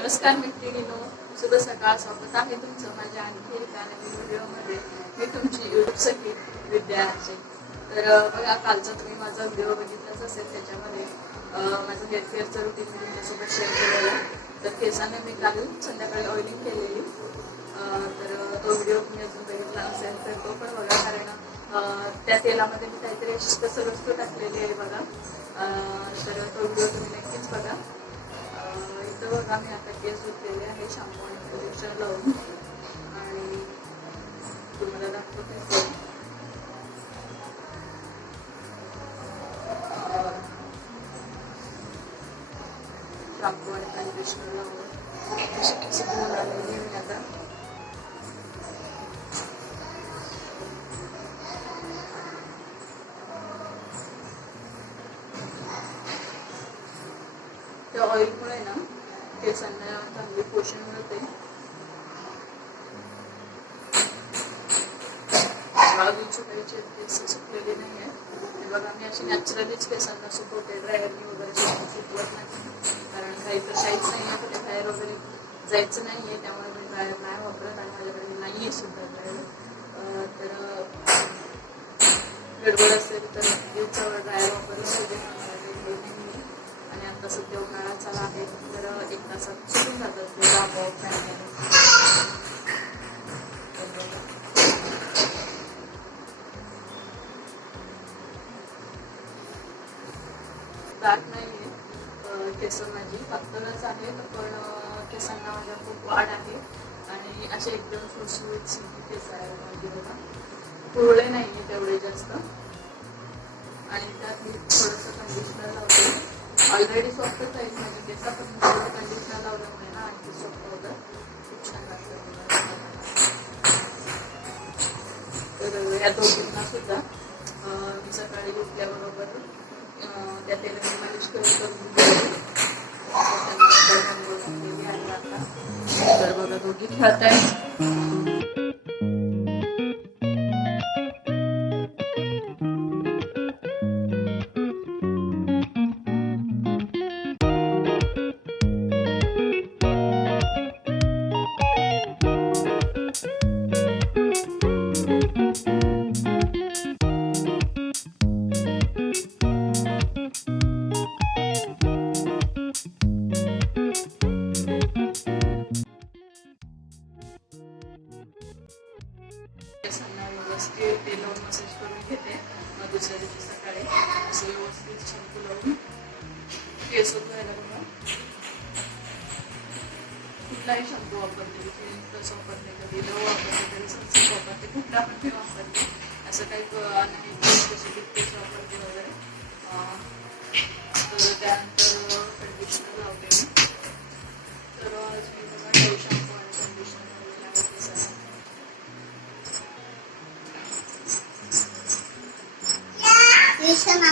नमस्कार मैत्रिणींनो, शुभ सकाळ. स्वागत आहे तुमचं माझ्या आणखी एका नवीन व्हिडिओमध्ये. मी तुमची युट्यूब सखी विद्या अर्चे. तर बघा, कालचा तुम्ही माझा व्हिडिओ बघितलाच असेल. त्याच्यामध्ये माझं हेअर केअरचं रुटीन मी तुमच्यासोबत शेअर केलेलं. तर केसांना मी काल संध्याकाळी ऑइलिंग केलेली. तर तो व्हिडिओ तुम्ही अजून बघितला असेल तर तो पण बघा, कारण त्या तेलामध्ये मी काहीतरी अशी स्पेशल वस्तू टाकलेली आहे बघा. तर तो व्हिडिओ तुम्ही नक्कीच बघा. इथं बघा, मी आता केस धुतलेले आहे शॅम्पू आणि कंडिशनर लावून, आणि तुम्हाला दाखवते. शॅम्पू आणि कंडिशनर लावून अशी केस धुवून आलेली मी आता. त्या ऑइलमुळे ना केसांना चांगले पोषण मिळते. अजून सुकायचे केस सुकलेले नाही आहे. हे बघा, मी अशी नॅचरलीच केसांना सुकवते, ड्रायरनी वगैरे सुकवत नाही. कारण काही तर काहीच नाही आहे, कुठे बाहेर वगैरे जायचं नाही आहे, त्यामुळे मी ड्रायर नाही वापरत. आणि माझ्याकडे नाही आहे सुद्धा ड्रायर. तर गडबड असेल तर ड्रायर वापरलं पाहिजे. आणि आता सध्या उन्हाळा चालू आहे, तर 1 तासात सुकून जातात ते आपोआप नाही. दाट नाही आहे केस, माझी पातळच आहे, पण केसांना माझ्या खूप वाढ आहे. आणि असे एकदम सुटसुटीत सिल्की केस आहे माझी बघा. कुरळे नाही आहे तेवढे जास्त. आणि त्यात मी थोडंसं कंडिशनर लावते. ऑलरेडी सॉफ्टच आहे माझी केस, पण थोडं कंडिशनर लावल्यामुळे ना आणखी सॉफ्ट होतं. खूप छान लागतं. तर या दोघींना सुद्धा मी सकाळी उठल्याबरोबर त्या तेलाने मालिश करून आहे आता. तर बघा, दोघी खेळत आहे. केसांना व्यवस्थित तेल लावून मसाज करून घेते. मग दुसऱ्या दिवशी सकाळी असं व्यवस्थित शॅम्पू लावून केस धुवायला बघा. कुठलाही शॅम्पू वापरते, प्लस वापरते, कधी लव वापरते, कधी सनसिल्क वापरते, कुठला पण मी वापरते. असं काही नाही स्पेसिफिक केस वापरते वगैरे. तर त्यानंतर कंडिशनर लावते मी. तर आज मी बघा डव शॅम्पू आणि कंडिशनर लावलेला आहे केसांना.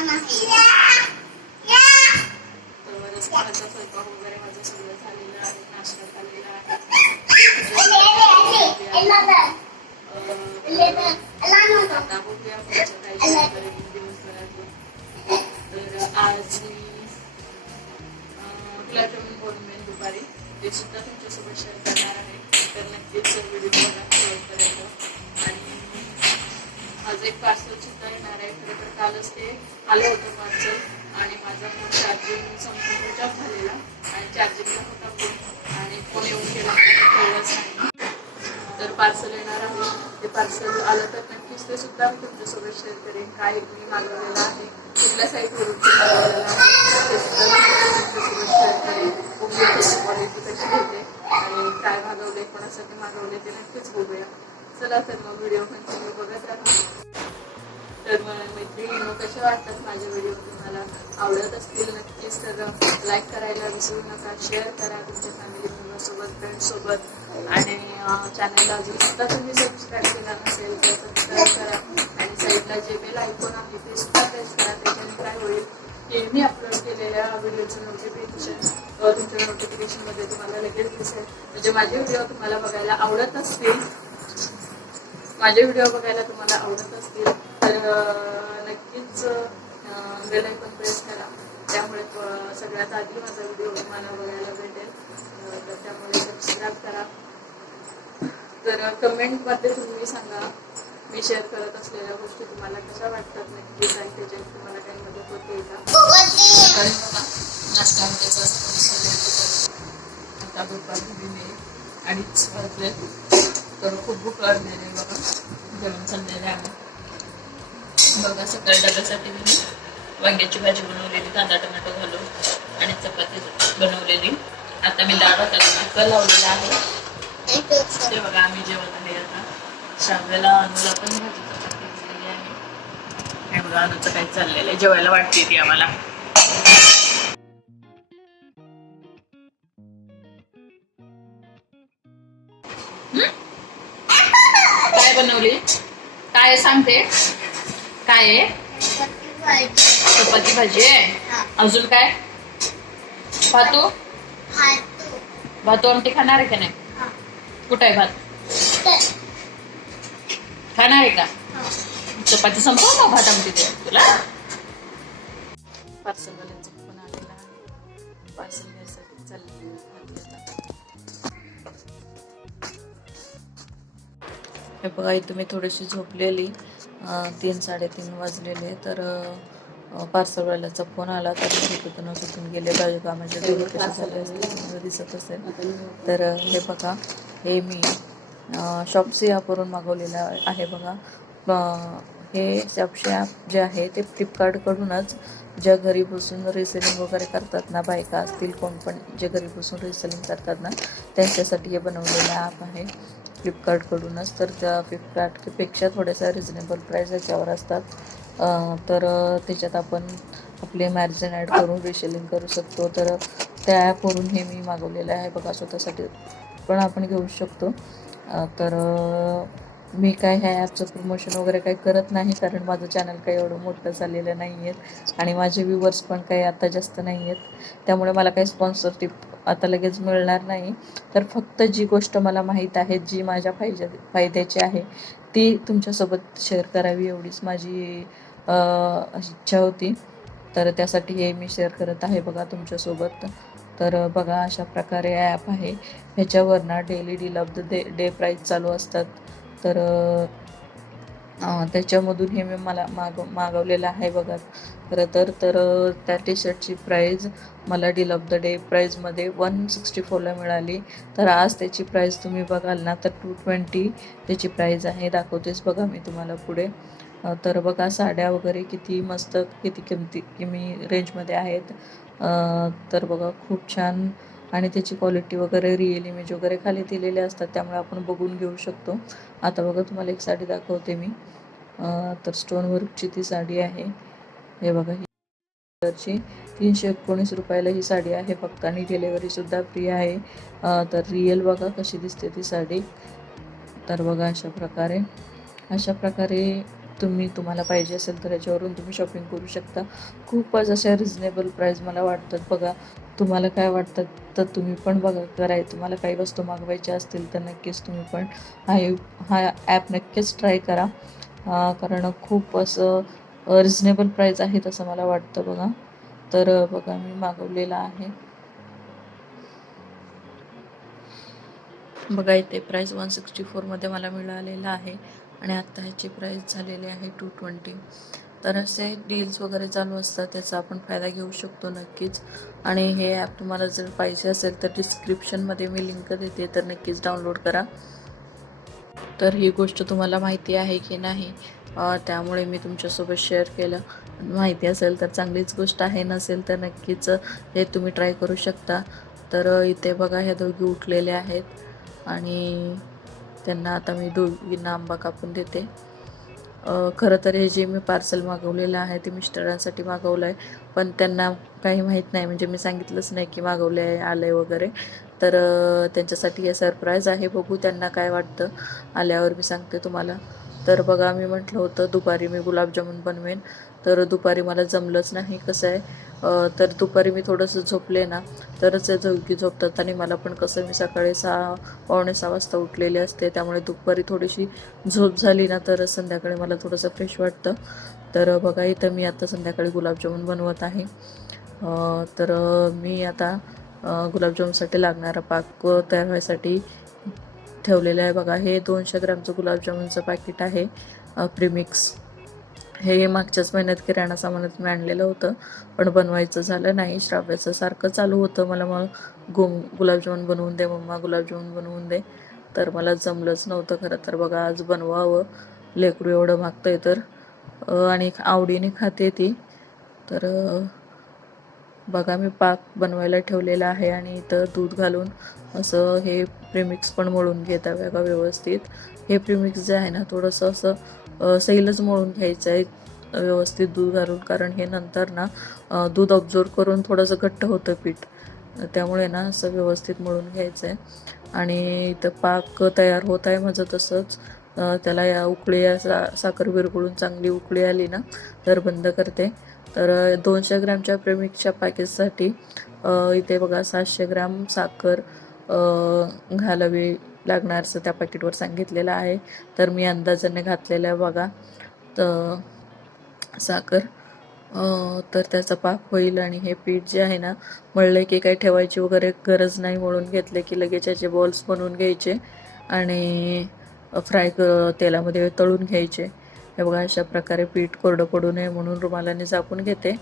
माझा स्वयंपाक वगैरे माझं सगळं झालेलं आहे. नाश्ता झालेला आहे. आता बघूया पुढचं काही वगैरे दिवसभरात. तर आज मी गुलाबजामुन बनवेन दुपारी, ते सुद्धा तुमच्यासोबत शेअर करणार आहे. तर नक्कीच व्हिडिओ बघा शेवटपर्यंत. आणि माझं एक पार्सल सुद्धा येणार आहे. खरं तर कालच ते आलं होतं पार्सल, आणि माझा फोन चार्जिंग संपून स्विच ऑफ झालेला, आणि चार्जिंगला होता फोन, आणि फोन येऊन गेला कळलंच नाही. तर पार्सल येणार आहे. ते पार्सल आलं तर नक्कीच ते सुद्धा मी तुमच्यासोबत शेअर करेन. काय मी मागवलेलं आहे, कुठल्या साईटवरून मागवलेलं आहे, ते सुद्धा मी तुमच्यासोबत शेअर करेन. बघूया त्याची क्वालिटी कशी घेते आणि काय मागवले, कोणासाठी मागवले ते नक्कीच बघूया. चला तर मग व्हिडिओ कंटिन्यू बघत राहा. तर मैत्रिणींनो, कसे वाटतात माझे व्हिडिओ? तुम्हाला आवडत असतील नक्कीच तर लाईक करायला विसरू नका. शेअर करा तुमच्या फॅमिली मेंबरसोबत, फ्रेंड्ससोबत. आणि चॅनलला अजून सुद्धा तुम्ही सबस्क्राईब केला नसेल तर सबस्क्राईब करा. आणि साईडला जे बेल आयकॉन आहे ते सुद्धा प्रेस करा. त्याच्याने काय होईल की मी अपलोड केलेल्या व्हिडिओचं तुमच्या नोटिफिकेशनमध्ये तुम्हाला लगेच दिसेल. म्हणजे माझे व्हिडिओ तुम्हाला बघायला आवडत असतील, तर नक्कीच बेल आयकॉन प्रेस करा. त्यामुळे सगळ्यात आधी माझा व्हिडिओ तुम्हाला बघायला भेटेल. तर त्यामुळे सबस्क्राईब करा. तर कमेंटमध्ये तुम्ही सांगा मी शेअर करत असलेल्या गोष्टी तुम्हाला कशा वाटतात नक्कीच, आणि त्याच्यात तुम्हाला काही मदत होते का. सकाळी बघा नाश्ता आता दुपारी मी 2:30 वाजले, तर खूप भूक लागलेली आहे. बघा जेवण चाललेलं आहे. बघा सकाळी डब्यासाठी मी वांग्याची भाजी बनवलेली, कांदा टोमॅटो घालून, आणि चपाती बनवलेली. आता मी डाळ भाताला कुकर लावलेला आहे. ते बघा आम्ही जेवण आहे आता. शाळेला अनुला पण भाजी चपाती दिलेली आहे. हे बघा अनुचं काही चाललेलं आहे, जेवायला वाटते ती आम्हाला. काय बनवली, काय सांगते, काय आहे? चपाती भाजी आहे. अजून काय? भातू भातू आमटी खाणार आहे का नाही? कुठं आहे भात? खाणार आहे का? चपाती संपव मग भात आमटी दे तुला. पार्सलवाल्यांचा फोन आलेला आहे, पार्सल घ्यायसाठी चालली. हे बघा इथं मी थोडीशी झोपलेली, 3-3:30 वाजलेले. तर पार्सलवाल्याचा फोन आला, तर झोपेतून सुटून गेले. माझ्या कामाच्या डोळे कसे झाले असते दिसत असेल. तर हे बघा हे मी शॉप्सी ॲपवरून मागवलेलं आहे. बघा हे शॉप्सी ॲप जे आहे ते फ्लिपकार्टकडूनच, ज्या घरी बसून रिसेलिंग वगैरे करतात ना, बायका असतील कोण पण जे घरी बसून रिसेलिंग करतात ना, त्यांच्यासाठी हे बनवलेलं ॲप आहे फ्लिपकार्टकडूनच. तर त्या फ्लिपकार्टपेक्षा थोड्याशा रिजनेबल प्राईस याच्यावर असतात. तर त्याच्यात आपण आपले मॅगझिन ॲड करून रिसेलिंग करू शकतो. तर त्या ॲपवरून हे मी मागवलेलं आहे. बघा स्वतःसाठी पण आपण घेऊ शकतो. तर मी काय ह्या ॲपचं प्रमोशन वगैरे काही करत नाही, कारण माझं चॅनल काही एवढं मोठं झालेलं नाही आहे आणि माझे व्ह्यूवर्स पण काही आता जास्त नाही आहेत. त्यामुळे मला काही स्पॉन्सरशिप आता लगेच मिळणार नाही. तर फक्त जी गोष्ट मला माहीत आहे, जी माझ्या फायद्याची आहे, ती तुमच्यासोबत शेअर करावी एवढीच माझी इच्छा होती. तर त्यासाठी हे मी शेअर करत आहे बघा तुमच्यासोबत. तर बघा अशा प्रकारे ॲप आहे. ह्याच्यावर daily deal of the day price चालू असतात. तर त्याच्यामधून हे मी मागवलेलं आहे बघा खरं तर त्या टी शर्टची प्राईज मला डील ऑफ द डे प्राईजमध्ये 164ला मिळाली. तर आज त्याची प्राईज तुम्ही बघाल ना तर 220 त्याची प्राईज आहे. दाखवतेच बघा मी तुम्हाला पुढे. तर बघा साड्या वगैरे किती मस्त, किती किमी रेंजमध्ये आहेत. तर बघा खूप छान, आणि त्याची क्वालिटी वगैरे रिअल इमेज वगैरे खाली दिलेले असतात, त्यामुळे आपण बघून घेऊ शकतो. आता बघा तुम्हाला एक साडी दाखवते मी. तर स्टोन वर्कची ती साडी आहे. हे बघा ही कलरची 319 रुपयाला ही साडी आहे फक्त, आणि डिलेवरीसुद्धा फ्री आहे. तर रिअल बघा कशी दिसते ती साडी. तर बघा अशा प्रकारे तुम्हाला पाहिजे असेल तर याच्यावरून तुम्ही शॉपिंग करू शकता. खूपच अशा रिजनेबल प्राईस मला वाटतात. बघा तुम्हाला काय वाटतं तर तुम्ही पण बघा तुम्हाला काही वस्तू मागवायच्या असतील तर नक्कीच तुम्ही पण हा ॲप नक्कीच ट्राय करा. कारण खूप असं रिजनेबल प्राईस आहे असं मला वाटतं बघा. तर बघा मी मागवलेलं आहे. बघा इथे प्राईस 164मध्ये मला मिळालेलं आहे, आणि आत्ता ह्याची प्राईस झालेली आहे 220. तर असे डील्स वगैरे चालू असतात, त्याचा आपण फायदा घेऊ शकतो नक्कीच. आणि हे ॲप तुम्हाला जर पाहिजे असेल तर डिस्क्रिप्शनमध्ये मी लिंक देते, तर नक्कीच डाउनलोड करा. तर ही गोष्ट तुम्हाला माहिती आहे की नाही, त्यामुळे मी तुमच्यासोबत शेअर केलं. माहिती असेल तर चांगलीच गोष्ट आहे, नसेल तर नक्कीच हे तुम्ही ट्राय करू शकता. तर इथे बघा ह्या दोघी उठलेल्या आहेत, आणि त्यांना आता मी दोघींना आंबा कापून देते. खरं तर हे जे मी पार्सल मागवलेलं आहे ते मिस्टरांसाठी मागवलं आहे, पण त्यांना काही माहीत नाही, म्हणजे मी सांगितलंच नाही की मागवले आहे आलं आहे वगैरे. तर त्यांच्यासाठी हे सरप्राईज आहे. बघू त्यांना काय वाटतं, आल्यावर मी सांगते तुम्हाला. तर बघा मी म्हटलं होतं दुपारी मी गुलाबजामुन बनवेन, तर दुपारी मला जमलंच नाही. कसं आहे तर दुपारी मी थोडंसं झोपले ना तरच झोपी झोपतात, आणि मला पण कसं मी सकाळी 6-6:45 वाजता उठलेले असते, त्यामुळे दुपारी थोडीशी झोप झाली ना तर संध्याकाळी मला थोडंसं फ्रेश वाटतं. तर बघा इथं मी आता संध्याकाळी गुलाबजामुन बनवत आहे. तर मी आता गुलाबजामुनसाठी लागणारा पाक तयार व्हायसाठी ठेवलेलं आहे बघा. हे 200 ग्रॅमचं गुलाबजामुनचं पॅकेट आहे प्रीमिक्स. हे मागच्याच महिन्यात किराणा सामानात मी आणलेलं होतं, पण बनवायचं झालं नाही. श्राव्याचं सारखं चालू होतं, मला मग गुलाबजामुन बनवून दे मम्मा, गुलाबजामुन बनवून दे. तर मला जमलंच नव्हतं खरं तर. बघा आज बनवावं, लेकरू एवढं मागतंय तर, आणि आवडीने खाते ती. तर बघा मी पाक बनवायला ठेवलेला आहे आणि इथं दूध घालून असं हे प्रीमिक्स पण मळून घेता बघा व्यवस्थित. हे प्रीमिक्स जे आहे ना थोडंसं असं सैलच मळून घ्यायचं आहे व्यवस्थित दूध घालून, कारण हे नंतर ना दूध ऑब्झर्व करून थोडंसं घट्ट होतं पीठ. त्यामुळे ना असं व्यवस्थित मळून घ्यायचं आहे. आणि इथं पाक तयार होत आहे माझं तसंच. त्याला या उकळी साखर विरघळून चांगली उकळी आली ना तर बंद करते. तर 200 ग्रॅमच्या प्रेमिक्सच्या पॅकेटसाठी इथे बघा 700 ग्रॅम साखर घालावी लागणार असं त्या पॅकेटवर सांगितलेलं आहे. तर मी अंदाजाने घातलेलं आहे बघा तर साखर. तर त्याचा पाक होईल आणि हे पीठ जे आहे ना मळले की काही ठेवायची वगैरे गरज नाही. मळून घेतले की लगेच याचे बॉल्स बनवून घ्यायचे आणि तेलामध्ये तळून घ्यायचे. हे बघा अशा प्रकारे पीठ कोरडं पडू नये म्हणून रुमालाने झाकून घेते.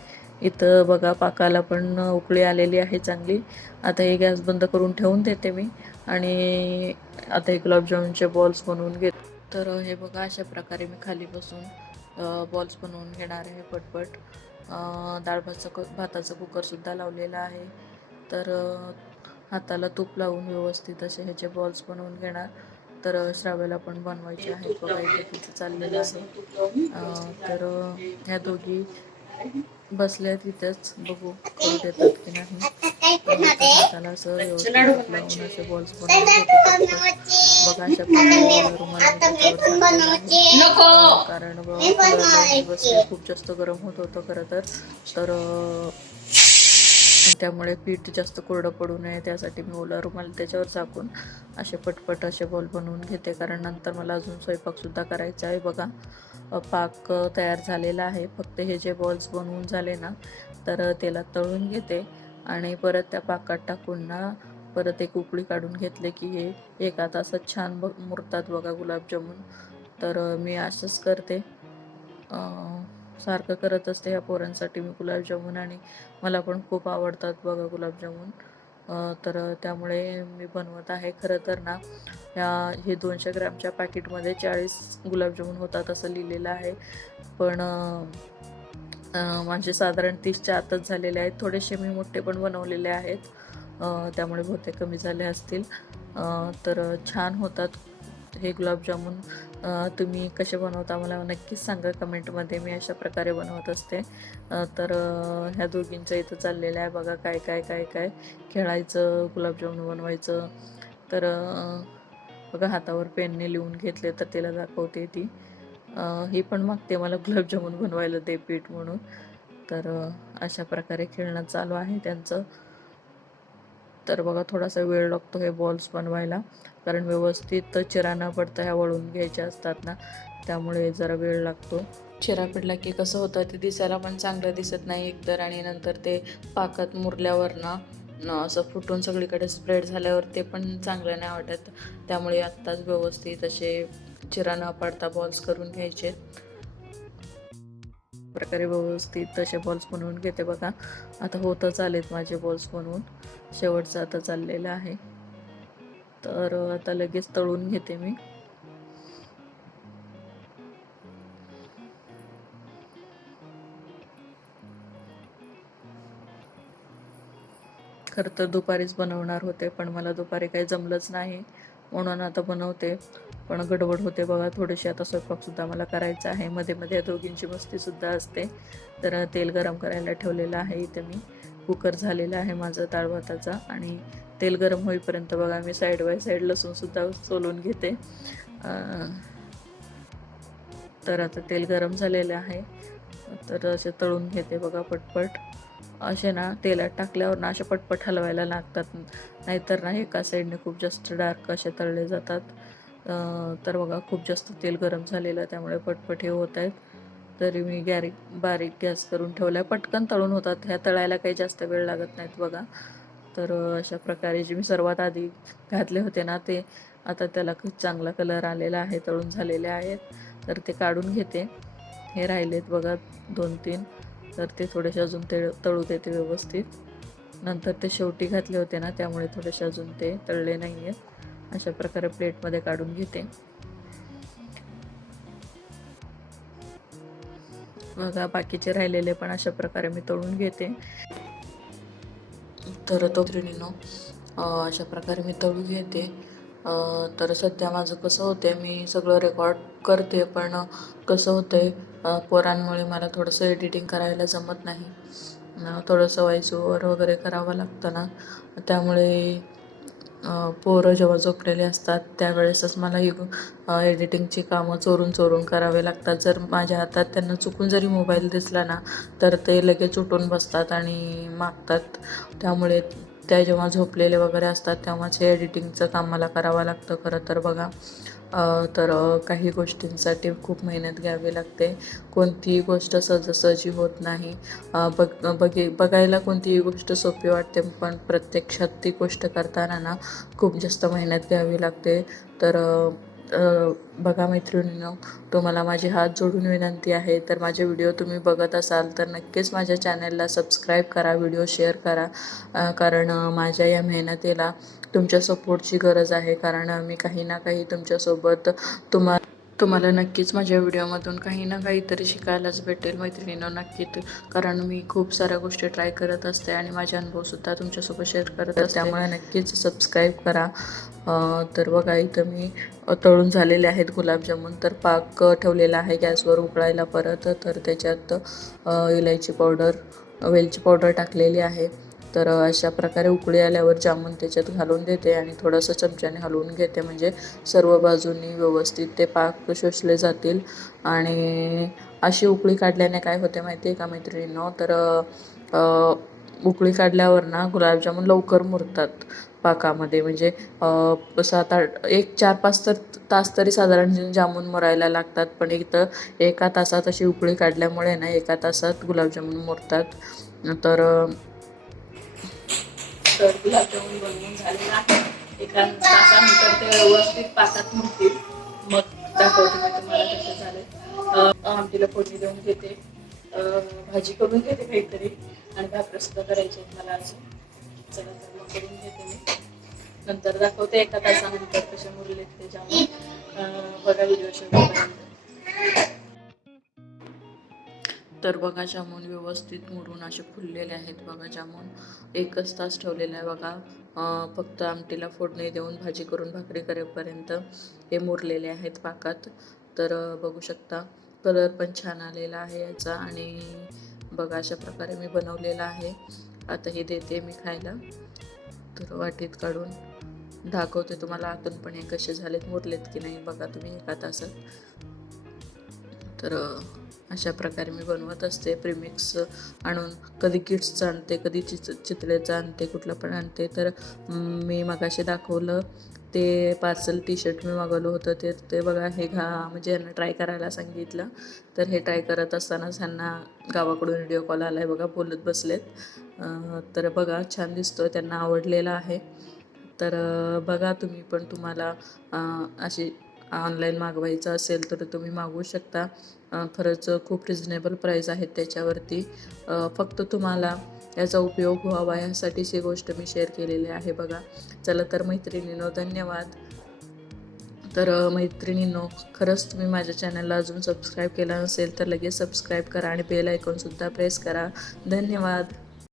इथं बघा पाकाला पण उकळी आलेली आहे चांगली. आता हे गॅस बंद करून ठेवून देते मी आणि आता हे गुलाबजामुनचे बॉल्स बनवून घेते. तर हे बघा अशा प्रकारे मी खाली बसून बॉल्स बनवून घेणार आहे पटपट. भाताचं कुकरसुद्धा लावलेलं आहे. तर हाताला तूप लावून व्यवस्थित असे ह्याचे बॉल्स बनवून घेणार. तर श्राव्याला पण बनवायचे आहेत बघा. इथं तिचं चाललेलं आहे. तर ह्या दोघी बसल्या तिथेच, बघू करू देतात की नाही. तर हाताला असं व्यवस्थित तूप लावून असे बॉल्स बनवून घेते पटपट. बघा अशा प्रकारे रुमाल मी त्याच्यावर झाकलेला आहे, कारण कूलर लावून मी बसले. खूप जास्त गरम होत होतं खरं तर त्यामुळे पीठ जास्त कोरडं पडू नये त्यासाठी मी ओला रुमाल त्याच्यावर झाकून असे पटपट असे बॉल बनवून घेते, कारण नंतर मला अजून स्वयंपाकसुद्धा करायचा आहे बघा. पाक तयार झालेला आहे. फक्त हे जे बॉल्स बनवून झाले ना तर तेलात तळून घेते आणि परत त्या पाकात टाकून ना परत एक उकळी काढून घेतले की हे एका तासात छान मुरतात बघा गुलाबजामुन. तर मी असंच करते, सारखं करत असते ह्या पोरांसाठी मी गुलाबजामुन, आणि मला पण खूप आवडतात बघा गुलाबजामुन. तर त्यामुळे मी बनवत आहे. खरं तर ना हे 200 ग्रॅमच्या पॅकेटमध्ये 40 गुलाबजामुन होतात असं लिहिलेलं आहे, पण माझे साधारण 30च्या आतच झालेले आहेत. थोडेसे मी मोठे पण बनवलेले आहेत, त्यामुळे बहुतेक कमी झाले असतील. तर छान होतात हे गुलाबजामुन. तुम्ही कसे बनवता मला नक्कीच सांगा कमेंटमध्ये. मी अशा प्रकारे बनवत असते. तर ह्या दोघींचं इथं चाललेलं आहे बघा काय काय काय काय खेळायचं, गुलाबजामुन बनवायचं. तर बघा हातावर पेनने लिहून घेतले तर तिला दाखवते ती. ही पण मागते मला गुलाबजामुन बनवायला दे पीठ म्हणून. तर अशा प्रकारे खेळणं चालू आहे त्यांचं. तर बघा थोडासा वेळ लागतो हे बॉल्स बनवायला, कारण व्यवस्थित चिरा न पडता ह्या वळून घ्यायच्या असतात ना, त्यामुळे जरा वेळ लागतो. चिरा पडला की कसं होतं ते दिसायला पण चांगलं दिसत नाही एकतर, आणि नंतर ते पाकात मुरल्यावर ना असं फुटून सगळीकडे स्प्रेड झाल्यावर ते पण चांगलं नाही वाटत. त्यामुळे आत्ताच व्यवस्थित असे चिरा न पाडता बॉल्स करून घ्यायचे. प्रकारे व्यवस्थित तसे बॉल्स बनवून घेते बघा. आता होतच आलेत माझे बॉल्स बनवून, शेवटचं आता चाललेलं आहे. तर आता लगेच तळून घेते मी. खरं तर दुपारीच बनवणार होते, पण मला दुपारी काही जमलंच नाही म्हणून आता बनवते. पण गडबड होते बघा थोडीशी. आता स्वयंपाकसुद्धा मला करायचा आहे. मध्ये मध्ये दोघींची मस्तीसुद्धा असते. तर तेल गरम करायला ठेवलेलं आहे इथे मी. कुकर झालेलं आहे माझं डाळ भाताचा, आणि तेल गरम होईपर्यंत बघा मी साईड बाय साईड लसूणसुद्धा सोलून घेते. तर आता तेल गरम झालेलं आहे, तर असे तळून घेते बघा पटपट. असे ना तेलात टाकल्यावर ना असे पटपट हलवायला लागतात, नाहीतर ना एका साईडने खूप जास्त डार्क असे तळले जातात. तर बघा खूप जास्त तेल गरम झालेलं त्यामुळे पटपट हे होत आहेत. तरी मी बारीक गॅस करून ठेवला आहे. पटकन तळून होतात, ह्या तळायला काही जास्त वेळ लागत नाहीत बघा. तर अशा प्रकारे जे मी सर्वात आधी घातले होते ना, ते आता त्याला खूप चांगला कलर आलेला आहे, तळून झालेले आहेत. तर ते काढून घेते. हे राहिलेत बघा 2-3, तर ते थोडेसे अजून तळू देते व्यवस्थित. नंतर ते शेवटी घातले होते ना, त्यामुळे थोडेसे अजून ते तळले नाही आहेत. अशा प्रकारे प्लेटमध्ये काढून घेते. बघा बाकीचे राहिलेले पण अशा प्रकारे मी तळून घेते. तर तो त्रिणीनो अशा प्रकारे मी तळून घेते. तर सध्या माझं कसं होते, मी सगळं रेकॉर्ड करते, पण कसं होतंय पोरांमुळे मला थोडंसं एडिटिंग करायला जमत नाही. थोडंसं व्हॉइस ओव्हर वगैरे करावं लागतं ना, त्यामुळे पोरं जेव्हा झोपलेले असतात त्यावेळेसच मला ही एडिटिंगची कामं चोरून करावे लागतात. जर माझ्या हातात त्यांना चुकून जरी मोबाईल दिसला ना, तर ते लगेच उठून बसतात आणि मागतात. त्यामुळे त्या जेव्हा झोपलेले वगैरे असतात तेव्हाच हे एडिटिंगचं काम मला करावं लागतं खरं तर बघा. तर काही गोष्टींसाठी खूप मेहनत घ्यावी लागते. कोणतीही गोष्ट सहजासहजी होत नाही. बघायला कोणतीही गोष्ट सोपी वाटते, पण प्रत्यक्षात ती गोष्ट करताना ना खूप जास्त मेहनत घ्यावी लागते. तर बघा मैत्रिणींनो, तुम्हाला माझी हात जोडून विनंती आहे, तर माझे व्हिडिओ तुम्ही बघत असाल तर नक्कीच माझ्या चॅनलला सबस्क्राईब करा, व्हिडिओ शेअर करा. कारण माझ्या या मेहनतीला तुमच्या सपोर्टची गरज आहे. कारण मी काही ना काही तुमच्यासोबत तुम्हाला नक्कीच माझ्या व्हिडिओमधून काही ना काहीतरी शिकायलाच भेटेल मैत्रिणींनो, नक्कीच. कारण मी खूप साऱ्या गोष्टी ट्राय करत असते आणि माझे अनुभवसुद्धा तुमच्यासोबत शेअर करत असते, त्यामुळे नक्कीच सबस्क्राईब करा. तर बघा इथं मी तळून झालेले आहेत गुलाबजामुन. तर पाक ठेवलेला आहे गॅसवर उकळायला परत. तर त्याच्यात इलायची पावडर, वेलची पावडर टाकलेली आहे. तर अशा प्रकारे उकळी आल्यावर जामून त्याच्यात घालून देते आणि थोडंसं चमच्याने हलवून घेते, म्हणजे सर्व बाजूंनी व्यवस्थित ते पाक शोषले जातील. आणि अशी उकळी काढल्याने काय होते माहिती आहे का मैत्रिणींनो, तर उकळी काढल्यावर ना गुलाबजामुन लवकर मुरतात पाकामध्ये. म्हणजे 4-5 तास तरी साधारण जामून मुरायला लागतात, पण इथं 1 तासात अशी उकळी काढल्यामुळे ना 1 तासात गुलाबजामुन मुरतात. तर गुलाबजामुन बनवून झालेला आहे. 1 तासानंतर ते व्यवस्थित पाकात मुरतील. मग दाखवते मी तुम्हाला कसे झाले. आमटीला फोडणी देऊन घेते, भाजी करून घेते काहीतरी, आणि भाकरी सुद्धा करायची आहेत मला अजून. चला तर मग करून घेते मी, नंतर दाखवते 1 तासानंतर कसे मुरलेत ते जामून. बघा व्हिडिओ शेवटपर्यंत. तर बघा जामून व्यवस्थित मुरून असे फुललेले आहेत बघा जामून. 1 तास ठेवलेला आहे बघा. फक्त आमटीला फोडणी देऊन भाजी करून भाकरी करेपर्यंत हे मुरलेले आहेत पाकात. तर बघू शकता कलर पण छान आलेला आहे याचा. आणि बघा अशा प्रकारे मी बनवलेला आहे. आता हे देते मी खायला. तर वाटीत काढून दाखवते तुम्हाला आतून पण हे कसे झालेत, मुरलेत की नाही बघा तुम्ही 1 तासात. तर अशा प्रकारे मी बनवत असते. प्रीमिक्स आणून कधी किट्सचं आणते, कधी चितळेचं आणते, कुठलं पण आणते. तर मी मगाशी दाखवलं ते पार्सल टी-शर्ट मी मागवलं होतं, ते बघा हे म्हणजे यांना ट्राय करायला सांगितलं. तर हे ट्राय करत असतानाच ह्यांना गावाकडून व्हिडिओ कॉल आला आहे बघा, बोलत बसलेत. तर बघा छान दिसतो, त्यांना आवडलेला आहे. तर बघा तुम्ही पण, तुम्हाला अशी ऑनलाईन मागवायचं असेल तर तुम्ही मागवू शकता. खरंच खूप रिजनेबल प्राईस आहेत त्याच्यावरती. फक्त तुम्हाला याचा उपयोग व्हावा यासाठीच ही गोष्ट मी शेअर केलेली आहे बघा. चला तर मैत्रिणींनो, धन्यवाद. तर मैत्रिणींनो, खरंच तुम्ही माझ्या चॅनलला अजून सबस्क्राईब केलं नसेल तर लगेच सबस्क्राईब करा आणि बेल आयकॉनसुद्धा प्रेस करा. धन्यवाद.